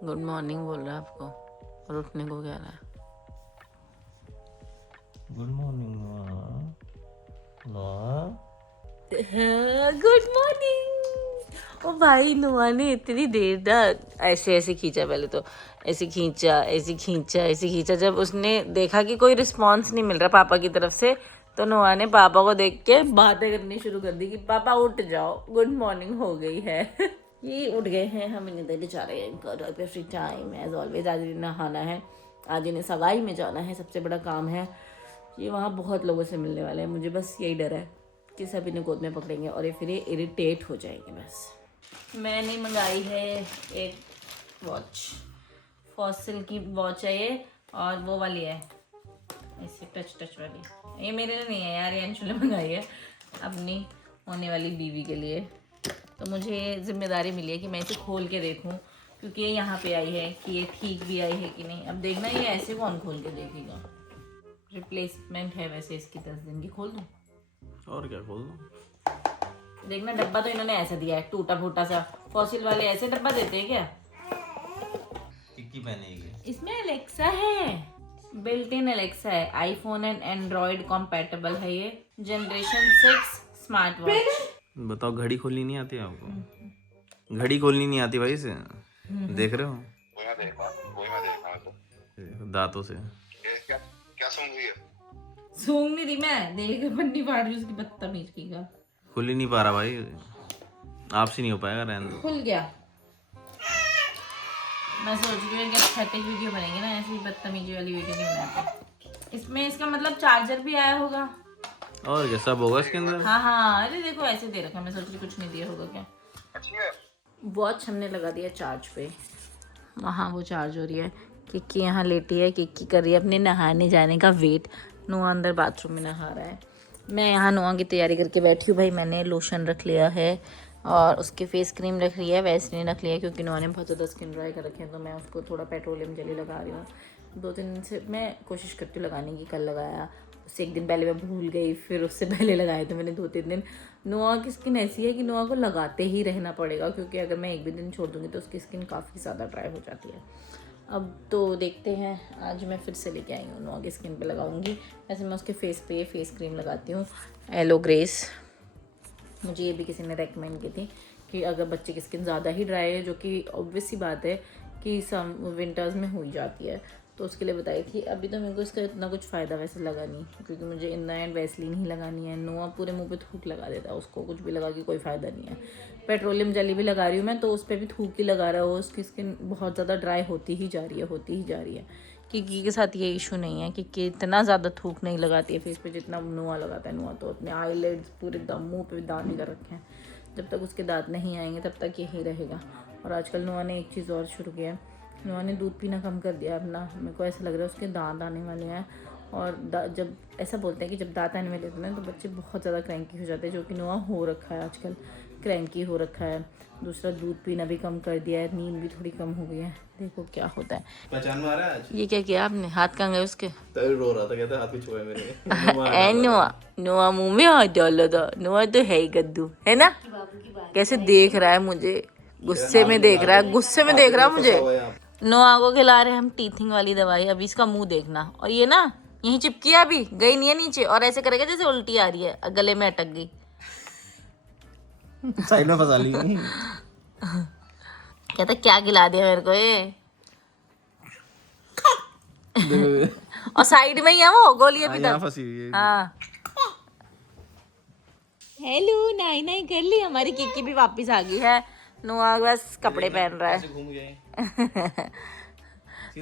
Good morning बोल रहा है आपको और उठने को कह रहा है। Good morning good morning. ओ भाई नुआ ने इतनी देर तक ऐसे ऐसे खींचा, पहले तो ऐसे खींचा ऐसे खींचा ऐसे खींचा। जब उसने देखा कि कोई रिस्पॉन्स नहीं मिल रहा पापा की तरफ से, तो नुआ ने पापा को देख के बातें करनी शुरू कर दी कि पापा उठ जाओ, गुड मॉर्निंग हो गई है। ये उठ गए हैं, हम इन्हें देने जा रहे हैं। इनका फ्री टाइम एज ऑलवेज। आज इन्हें नहाना है, आज इन्हें सगाई में जाना है, सबसे बड़ा काम है। ये वहाँ बहुत लोगों से मिलने वाले हैं, मुझे बस यही डर है कि सभी ने गोद में पकड़ेंगे और ये फिर ये इरिटेट हो जाएंगे। बस मैंने मंगाई है एक वॉच, फॉसिल की वॉच है ये, और वो वाली है ऐसे टच वाली। ये मेरे लिए नहीं है यार, ये अंशु ने मंगाई है अपनी होने वाली बीवी के लिए। तो मुझे ये जिम्मेदारी मिली है कि मैं इसे खोल के देखूं, क्योंकि ये यहाँ पे आई है कि ये ठीक भी आई है कि नहीं। अब देखना ये ऐसे कौन खोल के देखेगा। रिप्लेसमेंट है वैसे इसकी 10 दिन की। खोल दूँ और क्या खोल दो। देखना, डब्बा तो इन्होंने ऐसा दिया है टूटा फूटा सा। फॉसिल वाले ऐसे डब्बा देते हैं क्या? किक्की पहनेगी। इसमें अलेक्सा है, बिल्ट इन अलेक्सा है। आईफोन एंड एंड्रॉइड कॉम्पैटिबल है ये। Generation 6 smart watch. बताओ, घड़ी खोलनी नहीं आती आपको? घड़ी खोलनी नहीं आती भाई से? देख रहे हो? वही मैं देखा तो दांतों से। क्या सूंघ रही है? सूंघ नहीं रही मैं, देख पन्नी फाड़ रही उसकी बदतमीज की का। खुल ही नहीं पा रहा भाई, आपसे नहीं हो पाएगा। रहने दो। खुल गया। मैं सोच रही हूँ कि एस्थेटिक वीडियो बनेगी ना, ऐसी बदतमीजी वाली वीडियो नहीं बनाते। इसमें इसका मतलब चार्जर भी आया होगा और क्या सब होगा इसके अंदर। हाँ हाँ, अरे देखो ऐसे दे रखा है, मैं सोच रही कुछ नहीं दिया होगा क्या। वॉच हमने लगा दिया चार्ज पे, वहाँ वो चार्ज हो रही है। किक्की यहाँ लेटी है, किक्की कर रही है अपने नहाने जाने का वेट। नुआ अंदर बाथरूम में नहा रहा है। मैं यहाँ नुआ की तैयारी करके बैठी हूँ भाई। मैंने लोशन रख लिया है और उसकी फेस क्रीम रख ली है, वैसलीन रख लिया है, क्योंकि नुआ ने बहुत ज़्यादा स्किन ड्राई कर रखे हैं। तो मैं उसको थोड़ा पेट्रोलियम जेली लगा रही हूँ। 2-3 दिन से मैं कोशिश करती हूँ लगाने की। कल लगाया, उससे एक दिन पहले मैं भूल गई, फिर उससे पहले लगाए तो मैंने 2-3 दिन। नोआ की स्किन ऐसी है कि नोआ को लगाते ही रहना पड़ेगा, क्योंकि अगर मैं एक भी दिन छोड़ दूँगी तो उसकी स्किन काफ़ी ज़्यादा ड्राई हो जाती है। अब तो देखते हैं, आज मैं फिर से लेके आई हूँ, नोआ की स्किन पे लगाऊंगी। वैसे मैं उसके फेस पे फेस क्रीम लगाती हूँ, एलो ग्रेस। मुझे ये भी किसी ने रेकमेंड की थी कि अगर बच्चे की स्किन ज़्यादा ही ड्राई है, जो कि ऑब्वियस सी बात है कि सम विंटर्स में हो ही जाती है, तो उसके लिए बताई थी। अभी तो मेरे को इसका इतना कुछ फ़ायदा वैसे लगा नहीं, क्योंकि मुझे इनर एंड वैसलीन ही लगानी है। नोआ पूरे मुंह पे थूक लगा देता है, उसको कुछ भी लगा के कोई फ़ायदा नहीं है। पेट्रोलियम जेली भी लगा रही हूँ मैं, तो उस पर भी थूक ही लगा रहा है। उसकी स्किन बहुत ज़्यादा ड्राई होती ही जा रही है, होती ही जा रही है। किक्की के साथ ये इशू नहीं है, किक्की इतना ज़्यादा थूक नहीं लगाती है फेस पे जितना नोआ लगाता है। नोआ तो अपने आईलेड्स पूरे दम मुँह पे दाने कर रखे हैं। जब तक उसके दांत नहीं आएंगे तब तक यही रहेगा। और आजकल नोआ ने एक चीज़ और शुरू किया है, नोआ ने दूध पीना कम कर दिया अपना। मेरे को ऐसा लग रहा है उसके दांत आने वाले हैं। और जब ऐसा बोलते हैं कि जब दांत आने वाले होते हैं तो बच्चे बहुत ज़्यादा क्रैंकी हो जाते हैं, जो कि नोआ हो रखा है आजकल, क्रैंकी हो रखा है। दूसरा, दूध पीना भी कम कर दिया है, नींद भी थोड़ी कम हो गई है। देखो क्या होता है। पहचान में आ रहा है आज? ये क्या किया आपने? हाथ कहाँ गए उसके? तभी रो रहा था, कहता हाथ भी छुए मेरे। ए नोआ, नोआ मुंह में हाथ डाला था। नोआ तो है ही गद्दू, है ना? कैसे देख रहा है मुझे, गुस्से में देख रहा है, गुस्से में देख रहा है मुझे। नोआ को खिला रहे हम टीथिंग वाली दवाई। अभी इसका मुंह देखना, और ये ना यहीं चिपकी है, अभी गई नहीं है नीचे, और ऐसे करेगा जैसे उल्टी आ रही है, गले में अटक गई। साइड में फंसा ली। कहता क्या खिला दिया मेरे को ये। और साइड में ही है वो गोली अभी तक फंसी हुई है। हाँ। हेलो, नाई नाई कर ली। हमारी किक्की भी वापस आ गई है। नोआ बस कपड़े पहन रहा है। घूम गए।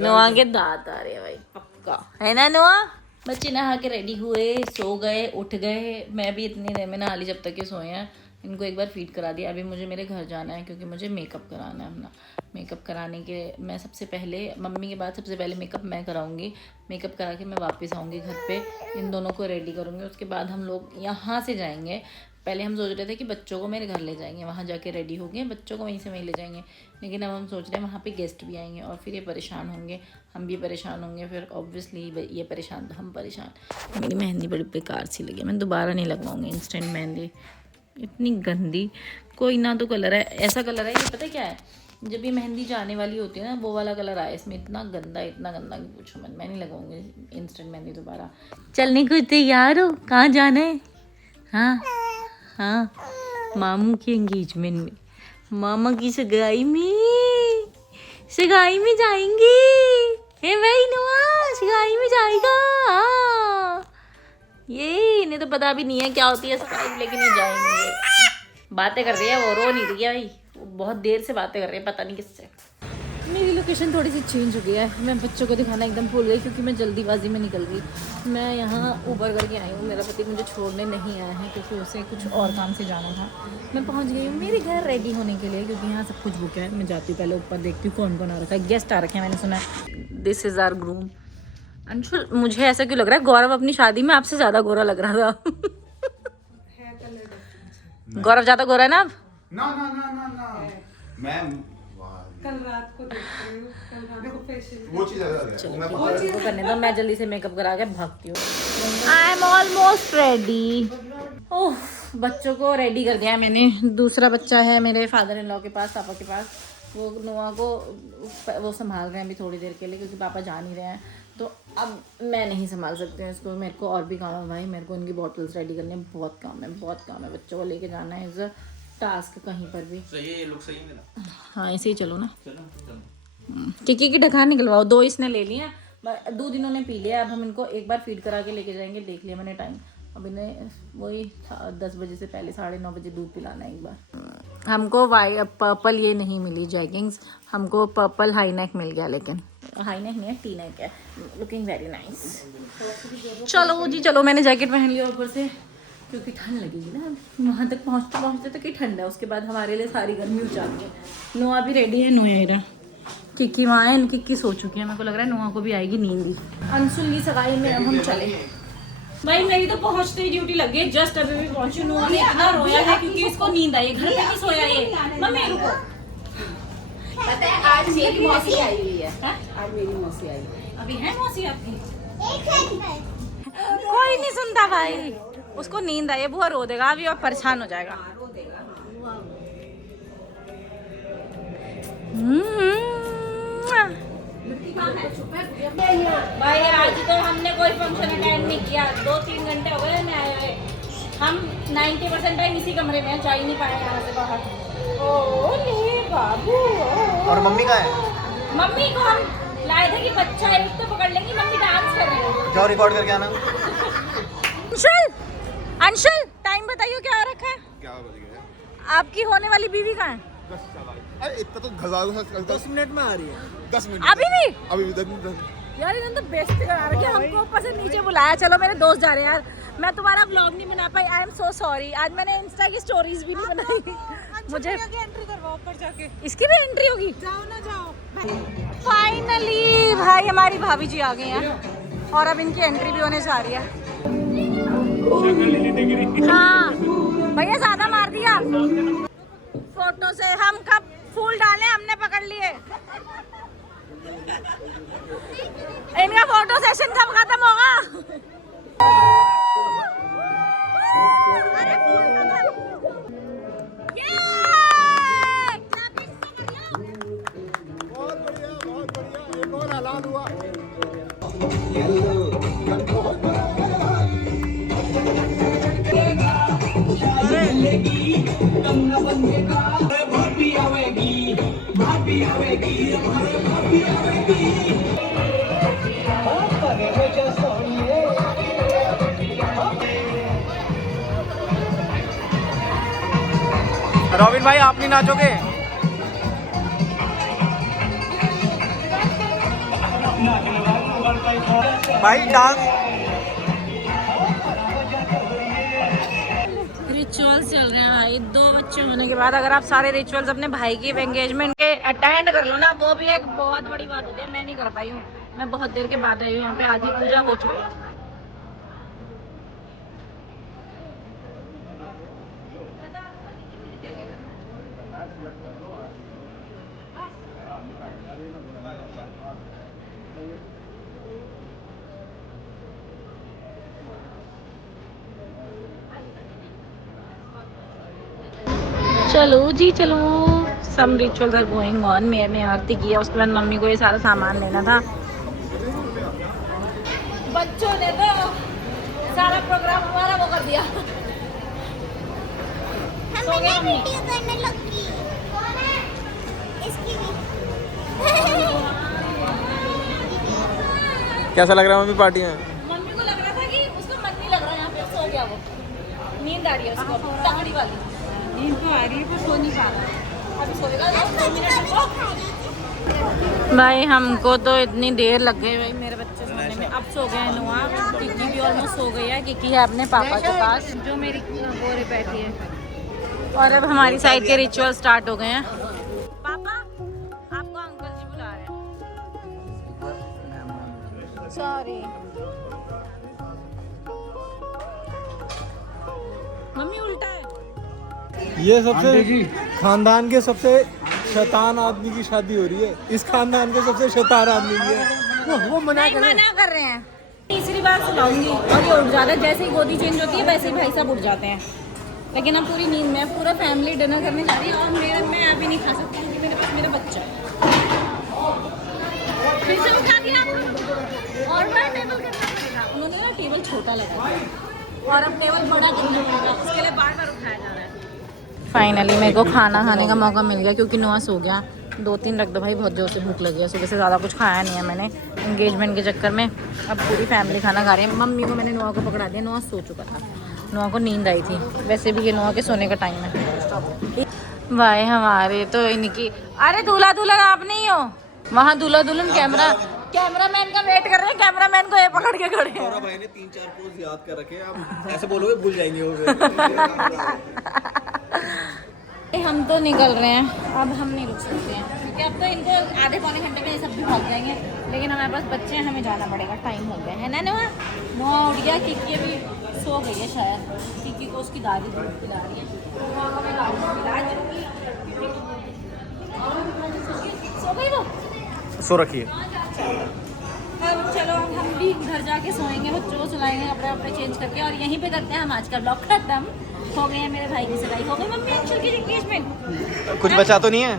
नोआ के दांत आ रहे हैं भाई, पक्का है ना नोआ? बच्चे नहा के रेडी हुए, सो गए, उठ गए। मैं भी इतनी देर में नहा ली जब तक ये सोए हैं। इनको एक बार फीड करा दिया। अभी मुझे मेरे घर जाना है, क्योंकि मुझे मेकअप कराना है अपना। मेकअप कराने के मैं सबसे पहले, मम्मी के बाद सबसे पहले मेकअप मैं कराऊंगी। मेकअप करा के मैं वापस आऊँगी घर पे, इन दोनों को रेडी करूँगी। उसके बाद हम लोग यहाँ से जाएंगे। पहले हम सोच रहे थे कि बच्चों को मेरे घर ले जाएंगे, वहाँ जाके रेडी हो गए, बच्चों को वहीं से वहीं ले जाएंगे। लेकिन अब हम सोच रहे हैं वहाँ पे गेस्ट भी आएंगे और फिर ये परेशान होंगे, हम भी परेशान होंगे। फिर ऑब्वियसली ये परेशान तो हम परेशान। मेरी मेहंदी बड़ी बेकार सी लगी, मैं दोबारा नहीं लगवाऊंगी इंस्टेंट मेहंदी, इतनी गंदी। कोई ना तो कलर है, ऐसा कलर है ये, पता क्या है, जब ये मेहंदी जाने वाली होती है ना, वो वाला कलर आया इसमें, इतना गंदा कि पूछो मत। मैं नहीं लगाऊंगी इंस्टेंट मेहंदी दोबारा। चलने को तैयार हो? कहाँ जाना है? हाँ हाँ, मामू की एंगेजमेंट में, मामा की सगाई में जाएंगे। हे भाई नुआ सगाई में जाएगा। ये इन्हें तो पता भी नहीं है क्या होती है सगाई, लेकिन ये जाएंगे। बातें कर रही है वो, रो नहीं रही है भाई, वो बहुत देर से बातें कर रही है, पता नहीं किससे। मेरी लोकेशन थोड़ी सी चेंज हो गई है। मैं बच्चों को दिखाना एकदम भूल गई क्योंकि मैं जल्दीबाजी में निकल गई। मैं यहाँ ऊबर करके आई हूँ, मेरा पति मुझे छोड़ने नहीं आया है क्योंकि उसे कुछ और काम से जाना था। मैं पहुँच गई हूँ मेरे घर रेडी होने के लिए, क्योंकि यहाँ सब कुछ बुक है। मैं जाती हूँ पहले ऊपर, देखती हूँ कौन कौन आ रखा है। गेस्ट आ रखे हैं मैंने सुना है। This is our groom. Anshul, मुझे ऐसा क्यों लग रहा है गौरव अपनी शादी में आपसे ज़्यादा गोरा लग रहा था। गौरव ज़्यादा गोरा है ना अब? ना मैम, कल रात को देखते हो, कल रात को फेशियल वो चीज़ वो करने दो, मैं जल्दी से मेकअप करा के भागती हूँ। I am almost ready. ओह, बच्चों को रेडी कर दिया मैंने। दूसरा बच्चा है मेरे फादर इन लॉ के पास, पापा के पास। वो नोआ को वो संभाल रहे हैं अभी थोड़ी देर के लिए, क्योंकि पापा जा नहीं रहे हैं। तो अब मैं नहीं संभाल सकती हूँ इसको, मेरे को और भी काम है भाई। मेरे को उनकी बॉटल्स रेडी करने, बहुत काम है। बच्चों को लेके जाना है, इज़ अ टास्क कहीं पर भी। सही है, ये लुक सही है मेरा। हाँ ऐसे ही चलो ना। चलो। टिक्की की ढक्कन निकलवाओ। 2 इसने ले लिए, दूध इन्होंने पी लिया। अब हम इनको एक बार फीड करा के लेके जाएंगे। देख लिया मैंने टाइम, अब इन्हें वही 10 बजे से पहले 9:30 बजे दूध पिलाना है एक बार। हमको पर्पल ये नहीं मिली जैगिंग्स, हमको पर्पल हाई नेक मिल गया, लेकिन हाई नेक नहीं है, टी नेक है। Looking very nice. चलो जी चलो, मैंने जैकेट पहन लिया ऊपर से क्योंकि ठंड लगेगी ना। वहाँ तक पहुँचते तक ही ठंड है, उसके बाद हमारे लिए सारी गर्मी हो जाती है। नोआ भी रेडी है, नोएरा किक्की वहाँ है, किक्की सो चुकी है। मेरे को लग रहा है नोआ को भी आएगी नींद ही। अंशुल की सगाई में अब हम चले। भाई मेरी तो पहुँचते ही ड्यूटी लग गई, जस्ट अभी भी पहुँची। नोआ ने इतना रोया है क्योंकि इसको नींद आई है। घर पे नहीं सोया ये। मम्मी रुको, पता है आज मेरी मौसी आई हुई है। आज मेरी मौसी आई है। अभी है मौसी आपकी? कोई नहीं सुनता भाई, उसको नींद आई है, बुआ रो देगा अभी और परेशान हो जाएगा। भाई आज तो हमने कोई फंक्शन अटेंड नहीं किया, 2-3 घंटे हो गए मैं आए हुए। हम 90% टाइम इसी कमरे में जा ही नहीं पाए यहाँ से बाहर। ओले बाबू। और मम्मी कहाँ है? मम्मी को हम लाए थे कि बच्चा है तो पकड़ लेंगे, मम्मी डांस कर रही है। जाओ रिकॉर्ड करके आना। अंशुल टाइम बताइए क्या आ रखा है? क्या बज गए? आपकी होने वाली बीवी कहाँ है? इतना तो 10 मिनट में आ रही है। 10 मिनट अभी भी? अभी 10 मिनट। यार इन्होंने तो बेइज्जती करा रखी है, हमको ऊपर से नीचे बुलाया। चलो मेरे दोस्त जा रहे हैं यार, मैं तुम्हारा व्लॉग नहीं बना पाई, आई एम सो सॉरी। आज मैंने इंस्टा की स्टोरीज भी नहीं बनाई। मुझे एंट्री करवाओ ऊपर जाके। इसकी भी एंट्री होगी? जाओ ना जाओ। फाइनली भाई हमारी भाभी जी आ गई हैं और अब इनकी एंट्री भी होने जा रही है। हाँ भैया ज्यादा मार दिया। फोटो से हम कब फूल डाले, हमने पकड़ लिए। इनका फोटो सेशन कब खत्म होगा? अरे फूल बहुत बढ़िया एक और ऐलान हुआ। रॉबिन भाई आप नहीं नाचोगे? भाई डांस रिचुअल्स चल रहे हैं भाई। 2 बच्चे होने के बाद अगर आप सारे रिचुअल्स अपने भाई की एंगेजमेंट के अटेंड कर लो ना, वो भी एक बहुत बड़ी बात होती है। मैं नहीं कर पाई हूँ, मैं बहुत देर के बाद आई हूँ यहाँ पे, आधी पूजा हो चुकी है। चलो जी चलो, some rituals are going on. मैं आरती किया, उसके बाद मम्मी को ये सारा सामान लेना था। बच्चों ने तो सारा प्रोग्राम हमारा वो कर दिया। सो गए मम्मी। वीडियो करने लगी इसकी भी। कैसा लग रहा है मम्मी पार्टी में? मम्मी को लग रहा था कि उसका मन नहीं लग रहा यहाँ पे, सो गया वो। नींद आ रही है उसको, तगड़ी वाली नींद तो आ रही है पर सो नहीं पा रहा। अभी सोएगा 2 मिनट रुको। भाई हमको तो इतनी देर लग गई भाई मेरे बच्चे सोने में। अब सो गए हैं नुआ, किक्की भी ऑलमोस्ट सो गई है। किक्की है अपने पापा के पास जो मेरी गोरे बैठी है। और अब हमारी साइड के रिचुअल स्टार्ट हो गए हैं। पापा आपको अंकल जी बुला रहे हैं। सॉरी मम्मी उल्टा है। ये सबसे खानदान के सबसे शैतान आदमी की शादी हो रही है। इस खानदान के सबसे शैतान आदमी की है। वो मना कर रहे हैं। तीसरी बार सुलाऊंगी और ये उठ जाता है। जैसे ही गोदी चेंज होती है वैसे ही भाई साहब उठ जाते हैं। लेकिन अब पूरी नींद में पूरा फैमिली डिनर करने जा रही है और मैं अभी नहीं खा सकती क्योंकि मेरे पास मेरा बच्चा है। फिर से उठा दिया और मैं टेबल करना पड़ेगा। उन्होंने ना टेबल छोटा लगा और अब टेबल बड़ा करना पड़ेगा, उसके लिए बार बार उठाया जा रहा है। फाइनली मेरे को खाना खाने का मौका मिल गया क्योंकि नुआ सो गया। 2-3 रख दो भाई, बहुत जोर से भूख लगी है। सुबह से ज़्यादा कुछ खाया नहीं है मैंने एंगेजमेंट के चक्कर में। अब पूरी फैमिली खाना खा रही है। मम्मी को मैंने नुआ को पकड़ा दिया, नुआ सो चुका था, नुआ को नींद आई थी। वैसे भी ये नुआ के सोने का टाइम है। भाई हमारे तो इनकी, अरे दूल्हा दुल्हन आप नहीं हो, वहाँ दूल्हा दुल्हन कैमरामैन का वेट कर रहे हैं। कैमरामैन को ये पकड़ के खड़े हैं। भाई ने 3-4 पोज याद कर रखे हैं। अब ऐसे बोलोगे भूल जाएंगे वो। हम तो निकल रहे हैं, अब हम नहीं रुक सकते हैं क्योंकि अब तो इनको आधे पौने घंटे में ये सब भी भाग जाएंगे। लेकिन हमारे पास बच्चे हैं, हमें जाना पड़ेगा, टाइम हो गया है ना। नुआ उठ गया, किक्की भी सो गई है शायद। किक्की को उसकी दादी दूध पिला रही है। सो गई वो, सो रखिए। अब चलो हम भी घर जाके सोएंगे, बच्चों को सुलाएंगे, कपड़े वपड़े चेंज करके और यहीं पे करते हैं हम आज का ब्लॉग खत्म। हो गए हैं मेरे भाई की सगाई, हो गई मम्मी अंशुल की एंगेजमेंट। कुछ बचा तो नहीं है?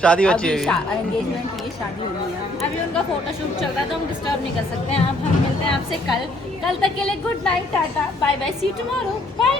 शादी बची है। एंगेजमेंट की शादी हुई है, अभी उनका फोटोशूट चल रहा है तो हम डिस्टर्ब नहीं कर सकते हैं। अब हम मिलते हैं आपसे कल तक के लिए good night, tata, bye bye, see you tomorrow, bye.